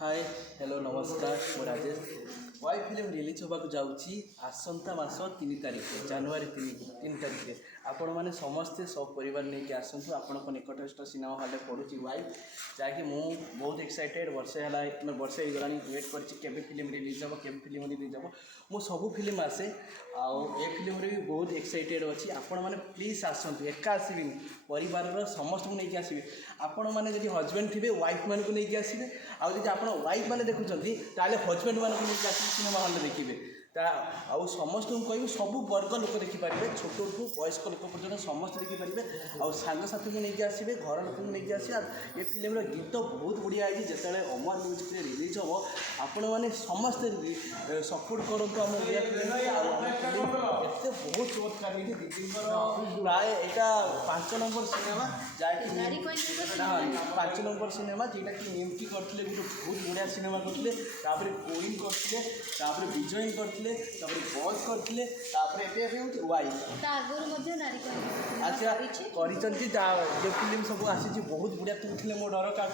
Hi hello नमस्कार मु Rajesh Y film release होगा जाऊँगी आसंता मास 3 तारिख जनवरी 3 तारिख आपण मैंने समस्ते सब परिवार नहीं आसतु आपण निकटस्थ सिनेमा हॉल पड़ूँ वाई जहाँकि मुझे बहुत एक्साइटेड वर्षे है वर्षे हो गला वेट कर फिल्म रिलीज हम के फिल्म रिलीज हम मु सब फिल्म आसे आउ ए फिल्म भी बहुत एक्साइटेड अच्छी आपण मैंने प्लीज आसतु एका आसबि परिवार समस्त को लेकिन आसबे आपण मैंने जब हजबैंड थे वाइफ मान को लेकिन आसबे आदि आप वाइफ मैंने देखुं हजबैंड मान को लेकिन आस सिनेमा हॉल देखिए आउ समस्त कह सब वर्ग लोक देखिपारे छोट ठू वयस्क लोक पर्यटन समस्त देखिपारे आउ सांगसाथी को लेकिन आसबे घर लोक लेकिन आसबे ये फिल्म गीत बहुत बढ़िया है जिते अमर म्यूजिक रिलीज हम आपण मैंने समस्ते सपोर्ट करूँ आम ओडिया फिल्म एत बहुत चमत्कार प्राय यहाँ 5 नंबर सिनेमा जहाँकि 5 नंबर सिनेमा जोटा कि निमकी करते गोटे बहुत बढ़िया सिनेमा करते कोइन करते विजयन करते बस करते अच्छा जो फिल्म सब आसी बहुत बढ़िया तुले मो डर का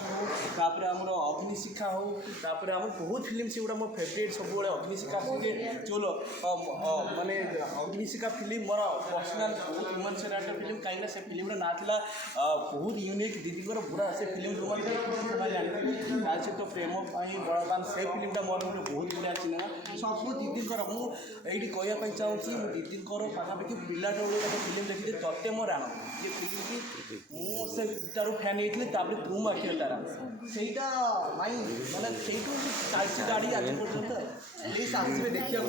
आमर अग्निशिखा हो आम बहुत फिल्म से गुड़ा मो फेवरेट सब अग्निशिखा चलो माने अग्निशिखा फिल्म मोर पर्सनाल बहुत इमोशनल फिल्म कहीं से फिल्म ना था बहुत यूनिक दीदी पूरा से फिल्म सहित प्रेम बड़दान से फिल्मटा मोर बहुत बढ़िया सिनेमा सब दीदी मुझे कहवाई चाहूँगी मो दीदी पाखापाखि पिलाट बेले फिल्म देखी तत्ते मोर राण ये फिल्म की मुझे फैन होती तुम आखिर तारा सहीटा माई मैंने से गाड़ी आज पर्यटन प्लीज आसवे देखिए।